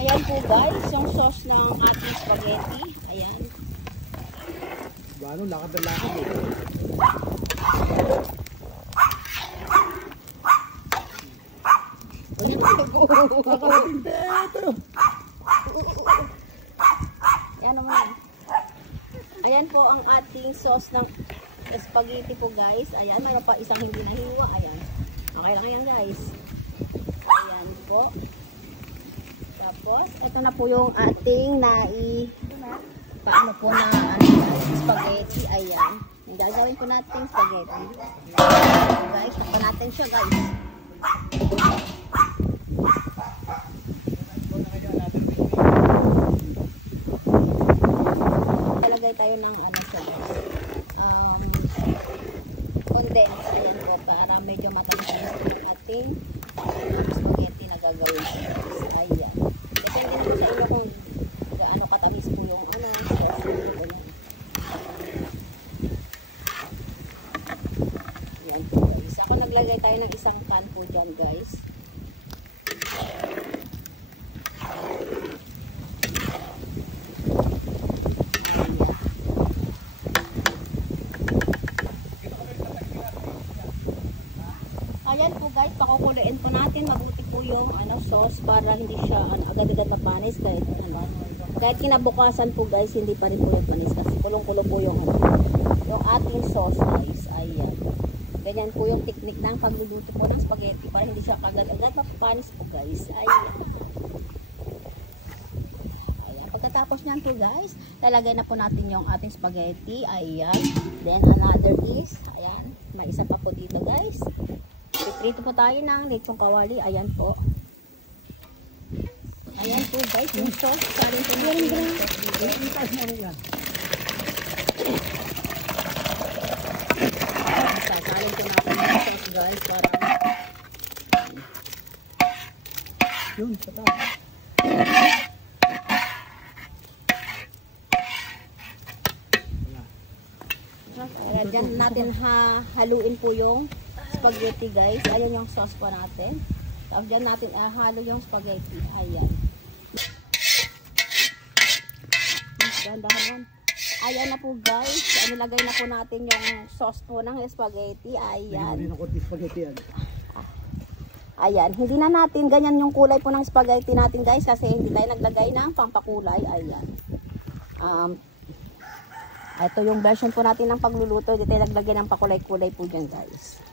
Ayan po guys, yung sauce ng ating spaghetti. Ayan. Ano, lakad na lakad eh. Ayan naman. Ayan po ang ating sauce ng spaghetti po guys. Ayan, mayroon pa isang hindi nahiwa. Ayan. Okay lang yan guys. Ayan po. Tapos, ito na po yung ating paano po na spaghetti. Ayan. Yung gagawin po natin spaghetti. Guys, ito natin siya guys. Talagay tayo ng ano siya guys. Condense. Ayan po, para medyo matamis yung ating spaghetti na gagawin siya guys. Ayan. Depende na po sa inyo kung gaano katamis po yung Ayan po guys. Ako naglagay tayo ng isang pan po dyan guys. Ayan po guys, pakukuluin po natin mabuti po yung sauce para hindi siya agad-agad mapanis kahit kinabukasan po guys, hindi pa rin po mapanis kasi kulong-kulo po yung ating sauce guys. Ayan. Ganyan po yung technique ng pagluluto po ng spaghetti para hindi siya agad-agad mapapanis po guys. Ayan. Ayan. Pagkatapos nyan po guys, lalagay na po natin yung ating spaghetti. Ayan. Then another is, ayan, may isa pa po dito guys. Prito po tayo ng lechong kawali. Ayan po. Ayan po guys, yung sauce. Saling po natin. Sasalin po natin yung sauce guys. Para yun, sa taas. Kaya dyan natin haluin po yung spaghetti guys. Ayan yung sauce pa natin. Tapos dyan natin halo yung spaghetti. Ayan. Dahan-dahan. Ayan na po guys. Nilagay na po natin yung sauce po ng spaghetti. Ayan. Ayan. Hindi na natin ganyan yung kulay po ng spaghetti natin guys. Kasi hindi tayo naglagay ng pampakulay. Ayan. Ito yung version po natin ng pagluluto. Hindi tayo naglagay ng pakulay-kulay po dyan guys.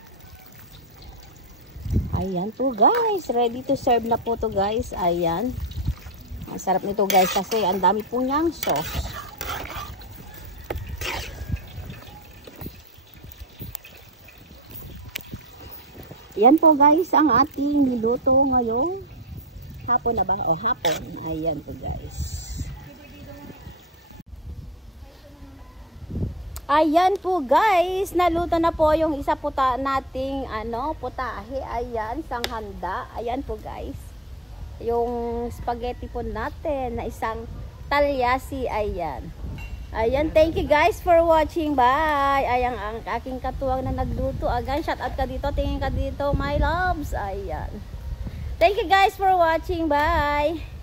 Ayan po guys, ready to serve na po to guys. Ayan. Ang sarap nito guys kasi ang dami po niyang sauce. Ayan po guys ang ating niluto ngayong hapon na ba? O hapon. Ayan po guys. Ayan po guys, naluto na po yung isa po nating putahe. Ayan, isang handa. Ayan po guys. Yung spaghetti po natin na isang talyasi. Ayan. Ayan, thank you guys for watching. Bye. Ayan ang aking katuwang na nagluto. Again, shout out ka dito. Tingin ka dito, my loves. Ayan. Thank you guys for watching. Bye.